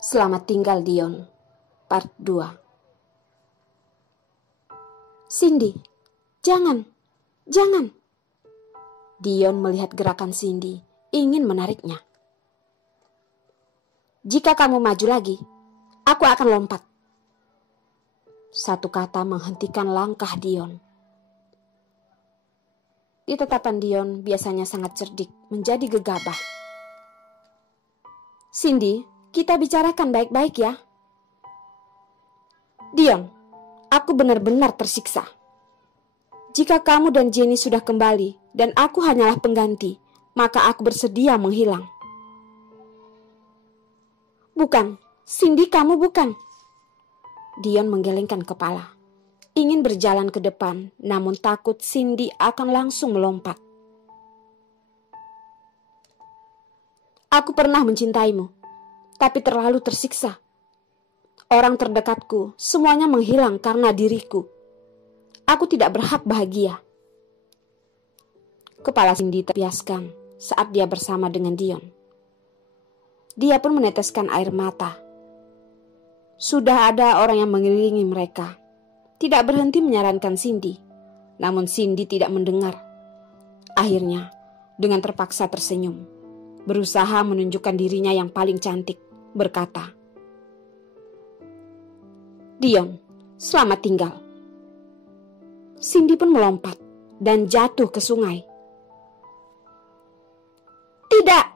Selamat tinggal Dion, part 2. Cindy, jangan. Dion melihat gerakan Cindy, ingin menariknya. Jika kamu maju lagi, aku akan lompat. Satu kata menghentikan langkah Dion. Di tatapan Dion biasanya sangat cerdik, menjadi gegabah. Cindy, kita bicarakan baik-baik ya. Dion, aku benar-benar tersiksa. Jika kamu dan Jenny sudah kembali dan aku hanyalah pengganti, maka aku bersedia menghilang. Bukan, Cindy, kamu bukan. Dion menggelengkan kepala. Ingin berjalan ke depan, namun takut Cindy akan langsung melompat. Aku pernah mencintaimu, tapi terlalu tersiksa. Orang terdekatku semuanya menghilang karena diriku. Aku tidak berhak bahagia. Kepala Cindy terpiaskan saat dia bersama dengan Dion. Dia pun meneteskan air mata. Sudah ada orang yang mengelilingi mereka. Tidak berhenti menyarankan Cindy. Namun Cindy tidak mendengar. Akhirnya, dengan terpaksa tersenyum, berusaha menunjukkan dirinya yang paling cantik, berkata, Dion, selamat tinggal. Cindy pun melompat dan jatuh ke sungai. Tidak!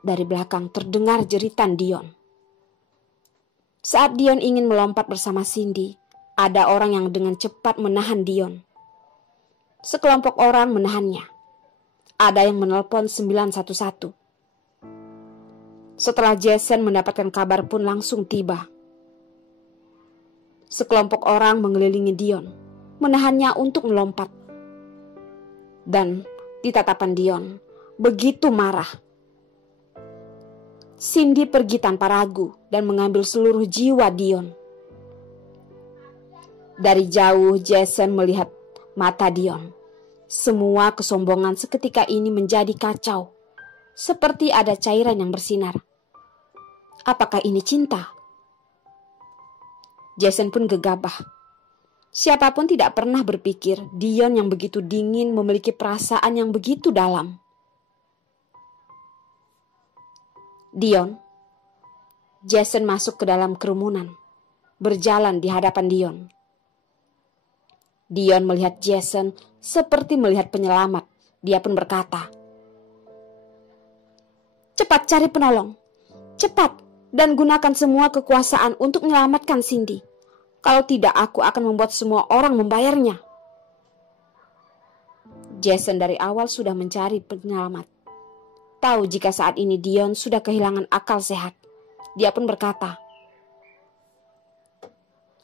Dari belakang terdengar jeritan Dion. Saat Dion ingin melompat bersama Cindy, ada orang yang dengan cepat menahan Dion. Sekelompok orang menahannya. Ada yang menelpon 911. Setelah Jason mendapatkan kabar pun langsung tiba. Sekelompok orang mengelilingi Dion, menahannya untuk melompat. Dan di tatapan Dion, begitu marah. Cindy pergi tanpa ragu dan mengambil seluruh jiwa Dion. Dari jauh Jason melihat mata Dion. Semua kesombongan seketika ini menjadi kacau. Seperti ada cairan yang bersinar. Apakah ini cinta? Jason pun gegabah. Siapapun tidak pernah berpikir Dion yang begitu dingin memiliki perasaan yang begitu dalam. Dion. Jason masuk ke dalam kerumunan, berjalan di hadapan Dion. Dion melihat Jason seperti melihat penyelamat. Dia pun berkata, cepat cari penolong. Cepat dan gunakan semua kekuasaan untuk menyelamatkan Cindy. Kalau tidak, aku akan membuat semua orang membayarnya. Jason dari awal sudah mencari penyelamat. Tahu jika saat ini Dion sudah kehilangan akal sehat. Dia pun berkata,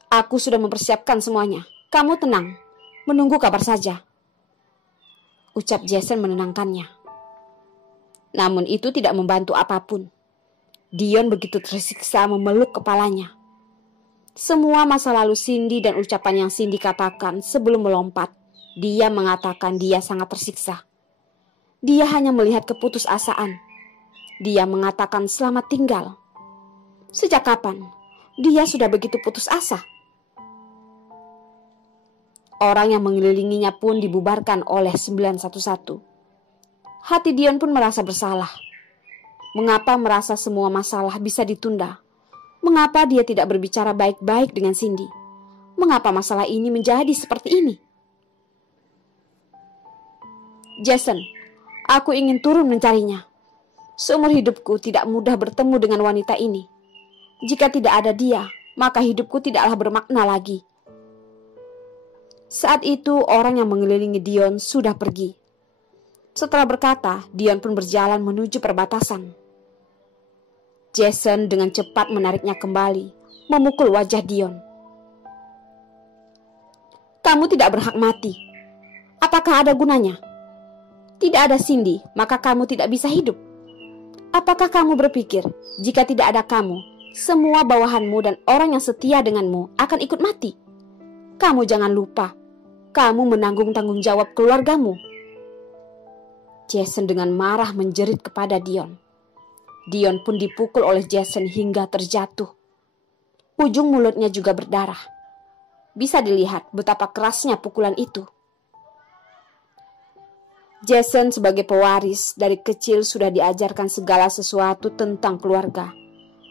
aku sudah mempersiapkan semuanya. Kamu tenang, menunggu kabar saja. Ucap Jason menenangkannya. Namun itu tidak membantu apapun. Dion begitu tersiksa memeluk kepalanya. Semua masa lalu Cindy dan ucapan yang Cindy katakan sebelum melompat, dia mengatakan dia sangat tersiksa. Dia hanya melihat keputusasaan. Dia mengatakan selamat tinggal. Sejak kapan dia sudah begitu putus asa? Orang yang mengelilinginya pun dibubarkan oleh 911. Hati Dion pun merasa bersalah. Mengapa merasa semua masalah bisa ditunda? Mengapa dia tidak berbicara baik-baik dengan Cindy? Mengapa masalah ini menjadi seperti ini? Jason, aku ingin turun mencarinya. Seumur hidupku tidak mudah bertemu dengan wanita ini. Jika tidak ada dia, maka hidupku tidaklah bermakna lagi. Saat itu orang yang mengelilingi Dion sudah pergi. Setelah berkata, Dion pun berjalan menuju perbatasan. Jason dengan cepat menariknya kembali, memukul wajah Dion. Kamu tidak berhak mati. Apakah ada gunanya? Tidak ada Cindy, maka kamu tidak bisa hidup. Apakah kamu berpikir, jika tidak ada kamu, semua bawahanmu dan orang yang setia denganmu akan ikut mati? Kamu jangan lupa, kamu menanggung tanggung jawab keluargamu. Jason dengan marah menjerit kepada Dion. Dion pun dipukul oleh Jason hingga terjatuh. Ujung mulutnya juga berdarah. Bisa dilihat betapa kerasnya pukulan itu. Jason sebagai pewaris dari kecil sudah diajarkan segala sesuatu tentang keluarga.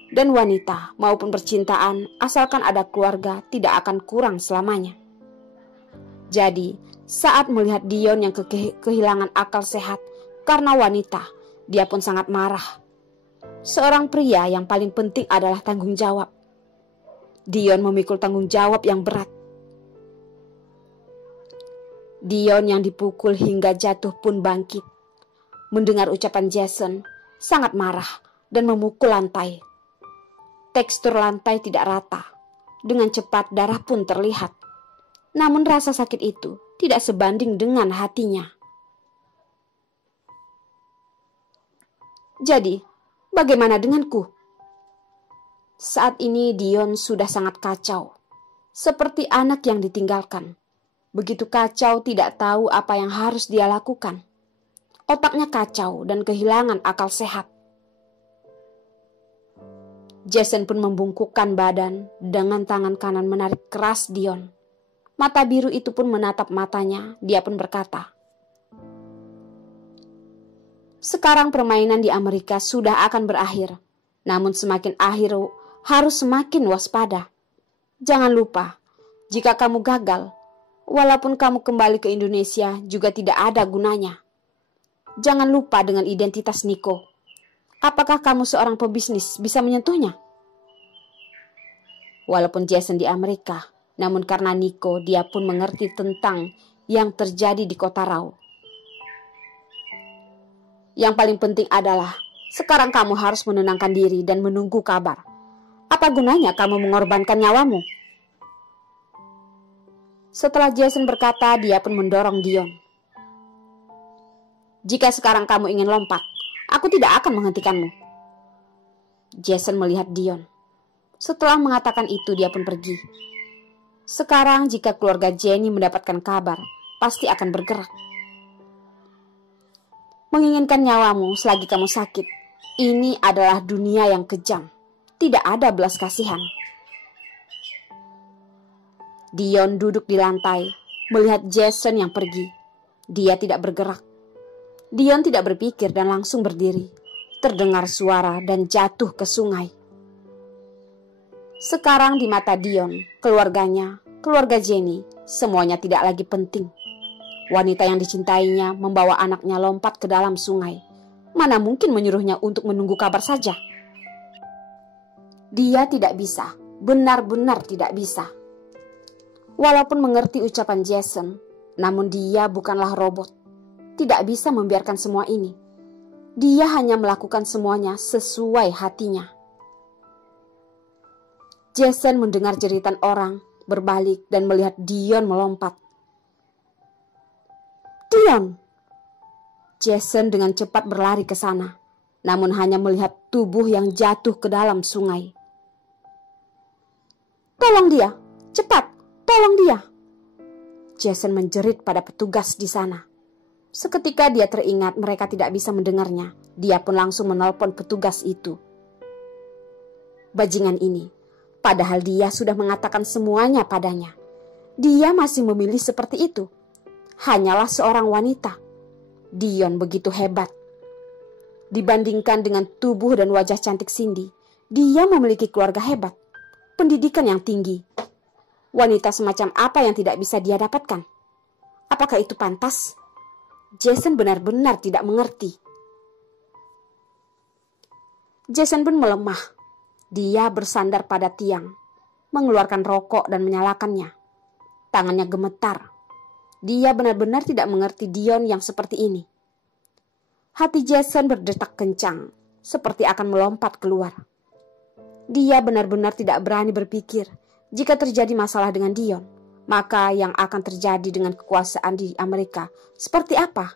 Dan wanita maupun percintaan, asalkan ada keluarga, tidak akan kurang selamanya. Jadi, saat melihat Dion yang kehilangan akal sehat karena wanita, dia pun sangat marah. Seorang pria yang paling penting adalah tanggung jawab. Dion memikul tanggung jawab yang berat. Dion yang dipukul hingga jatuh pun bangkit. Mendengar ucapan Jason, sangat marah dan memukul lantai. Tekstur lantai tidak rata. Dengan cepat darah pun terlihat. Namun rasa sakit itu tidak sebanding dengan hatinya. Jadi, bagaimana denganku? Saat ini Dion sudah sangat kacau. Seperti anak yang ditinggalkan. Begitu kacau, tidak tahu apa yang harus dia lakukan. Otaknya kacau dan kehilangan akal sehat. Jason pun membungkukkan badan dengan tangan kanan menarik keras Dion. Mata biru itu pun menatap matanya. Dia pun berkata, "Sekarang permainan di Amerika sudah akan berakhir. Namun semakin akhir harus semakin waspada. Jangan lupa, jika kamu gagal, walaupun kamu kembali ke Indonesia juga tidak ada gunanya. Jangan lupa dengan identitas Niko. Apakah kamu seorang pebisnis bisa menyentuhnya?" Walaupun Jason di Amerika, namun karena Niko, dia pun mengerti tentang yang terjadi di kota Rau. Yang paling penting adalah, sekarang kamu harus menenangkan diri dan menunggu kabar. Apa gunanya kamu mengorbankan nyawamu? Setelah Jason berkata, dia pun mendorong Dion. "Jika sekarang kamu ingin lompat, aku tidak akan menghentikanmu." Jason melihat Dion. Setelah mengatakan itu, dia pun pergi. Sekarang jika keluarga Jenny mendapatkan kabar, pasti akan bergerak. Menginginkan nyawamu selagi kamu sakit, ini adalah dunia yang kejam. Tidak ada belas kasihan. Dion duduk di lantai, melihat Jason yang pergi. Dia tidak bergerak. Dion tidak berpikir dan langsung berdiri. Terdengar suara dan jatuh ke sungai. Sekarang di mata Dion, keluarganya, keluarga Jenny, semuanya tidak lagi penting. Wanita yang dicintainya membawa anaknya lompat ke dalam sungai. Mana mungkin menyuruhnya untuk menunggu kabar saja? Dia tidak bisa, benar-benar tidak bisa. Walaupun mengerti ucapan Jason, namun dia bukanlah robot. Tidak bisa membiarkan semua ini. Dia hanya melakukan semuanya sesuai hatinya. Jason mendengar jeritan orang, berbalik dan melihat Dion melompat. "Dion!" Jason dengan cepat berlari ke sana, namun hanya melihat tubuh yang jatuh ke dalam sungai. "Tolong dia! Cepat! Tolong dia!" Jason menjerit pada petugas di sana. Seketika dia teringat mereka tidak bisa mendengarnya. Dia pun langsung menelpon petugas itu. Bajingan ini, padahal dia sudah mengatakan semuanya padanya. Dia masih memilih seperti itu. Hanyalah seorang wanita. Dion begitu hebat. Dibandingkan dengan tubuh dan wajah cantik Cindy, dia memiliki keluarga hebat, pendidikan yang tinggi. Wanita semacam apa yang tidak bisa dia dapatkan? Apakah itu pantas? Jason benar-benar tidak mengerti. Jason pun melemah. Dia bersandar pada tiang, mengeluarkan rokok dan menyalakannya. Tangannya gemetar. Dia benar-benar tidak mengerti Dion yang seperti ini. Hati Jason berdetak kencang, seperti akan melompat keluar. Dia benar-benar tidak berani berpikir, jika terjadi masalah dengan Dion, maka yang akan terjadi dengan kekuasaan di Amerika seperti apa?